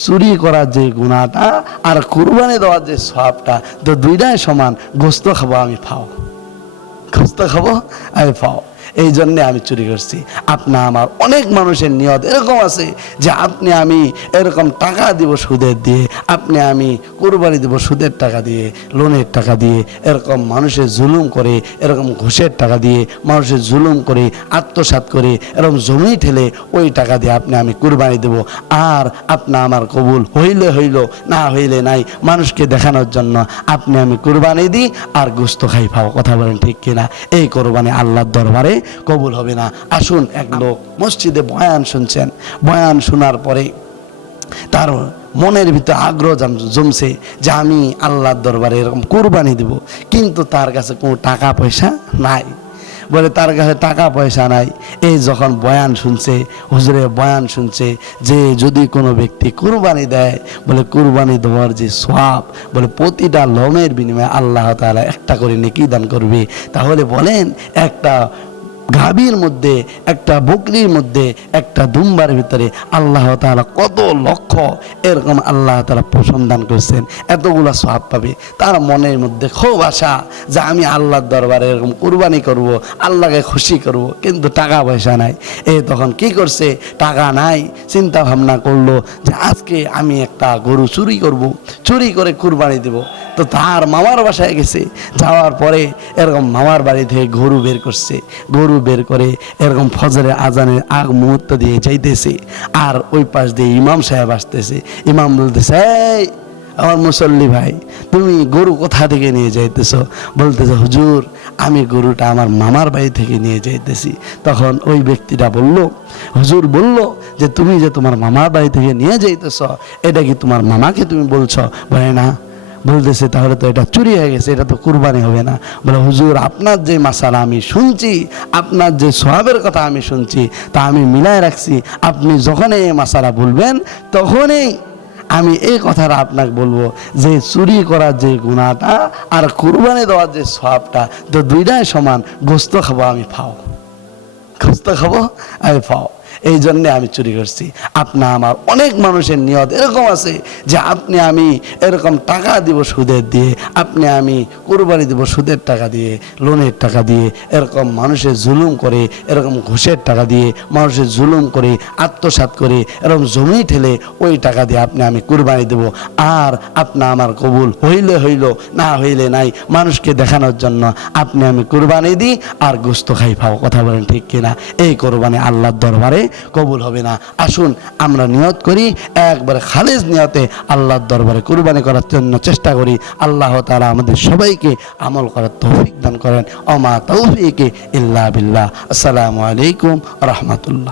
চুরি করার যে গুণাটা আর কুরবানি দেওয়ার যে সবটা তো দুইটাই সমান। গোস্ত খাব, আমি ফাও। গোস্ত খাব, আমি ফাও। এই জন্যে আমি চুরি করছি। আপনা আমার অনেক মানুষের নিয়ত এরকম আছে যে আপনি আমি এরকম টাকা দিব সুদের দিয়ে, আপনি আমি কুরবানি দিব সুদের টাকা দিয়ে, লোনের টাকা দিয়ে, এরকম মানুষের জুলুম করে, এরকম ঘুষের টাকা দিয়ে, মানুষের জুলুম করে, আত্মসাৎ করে, এরকম জমি ঠেলে ওই টাকা দিয়ে আপনি আমি কুরবানি দেব। আর আপনা আমার কবুল হইলে হইল, না হইলে নাই, মানুষকে দেখানোর জন্য আপনি আমি কুরবানি দিই, আর গুস্ত খাই পাও কথা বলেন ঠিক কিনা? এই কোরবানি আল্লাহর দরবারে কবুল হবে না। আসুন এক লোক মসজিদে বয়ান শুনছেন। বয়ান শোনার পরে তার মনের ভিতরে আগ্রহ জমছে যে আমি আল্লাহর দরবারে এরকম কুরবানি দিব। কিন্তু তার কাছে কোনো টাকা পয়সা নাই। বলে, তার কাছে টাকা পয়সা নাই। এই যখন বয়ান শুনছে হুজুরে বয়ান শুনছে যে যদি কোনো ব্যক্তি কুরবানি দেয়, বলে, কুরবানি দেওয়ার যে সোয়াব বলে, প্রতিটা লোমের বিনিময়ে আল্লাহ তাআলা একটা করে নেকি দান করবে। তাহলে বলেন, একটা গাভীর মধ্যে, একটা বকরির মধ্যে, একটা দুম্বার ভিতরে আল্লাহ তাআলা কত লক্ষ এরকম আল্লাহ তাআলা প্রসন্ধান করছেন, এতগুলা সব পাবে। তার মনের মধ্যে খুব আশা যে আমি আল্লাহর দরবারে এরকম কুরবানি করব, আল্লাহকে খুশি করব, কিন্তু টাকা পয়সা নাই। এ তখন কি করছে? টাকা নাই চিন্তা ভাবনা করল যে আজকে আমি একটা গরু চুরি করব, চুরি করে কুরবানি দেব। তো তার মামার বাসায় গেছে, যাওয়ার পরে এরকম মামার বাড়ি থেকে গরু বের করছে, গরু বের করে, এরকম ফজরের আজানের আগ মুহূর্ত দিয়ে যাইতেছে। আর ওই পাশ দিয়ে ইমাম সাহেব আসতেছে। ইমাম বলতেছে আমার মুসল্লি ভাই, তুমি গরু কোথা থেকে নিয়ে যাইতেছ? বলতেছে, হুজুর, আমি গরুটা আমার মামার বাড়ি থেকে নিয়ে যাইতেছি। তখন ওই ব্যক্তিটা বলল, হুজুর বলল যে, তুমি যে তোমার মামার বাড়ি থেকে নিয়ে যাইতেছ, এটা কি তোমার মামাকে তুমি বলছো? বলে, না। বলতেছে, তাহলে তো এটা চুরি হয়ে গেছে, এটা তো কুরবানি হবে না। বলে, হুজুর, আপনার যে মাসালা আমি শুনছি, আপনার যে সোহাবের কথা আমি শুনছি, তা আমি মিলায় রাখছি। আপনি যখনই এই মাসালা বলবেন, তখনই আমি এই কথাটা আপনাকে বলব যে, চুরি করার যে গুণাটা আর কুরবানি দেওয়ার যে সবটা তো দুইটাই সমান। গোস্ত খাব, আমি ফাও। গোস্ত খাব, আমি ফাও। এই জন্যে আমি চুরি করছি। আপনা আমার অনেক মানুষের নিয়ত এরকম আছে যে আপনি আমি এরকম টাকা দিব সুদের দিয়ে, আপনি আমি কুরবানি দিব সুদের টাকা দিয়ে, লোনের টাকা দিয়ে, এরকম মানুষের জুলুম করে, এরকম ঘুষের টাকা দিয়ে, মানুষের জুলুম করে, আত্মসাৎ করে, এরকম জমি ঠেলে ওই টাকা দিয়ে আপনি আমি কুরবানি দেব। আর আপনা আমার কবুল হইলে হইল, না হইলে নাই, মানুষকে দেখানোর জন্য আপনি আমি কুরবানি দিই, আর গোস্ত খাই পাও কথা বলেন ঠিক কিনা? এই কোরবানি আল্লাহর দরবারে কবুল হবে না। আসুন, আমরা নিয়ত করি, একবার খালেজ নিয়তে আল্লাহর দরবারে কুরবানি করার জন্য চেষ্টা করি। আল্লাহ তারা আমাদের সবাইকে আমল করার তৌফিক দান করেন। অমা তৌফিকে ইল্লা বিল্লাহ। আসসালামু আলাইকুম রহমতুল্লাহ।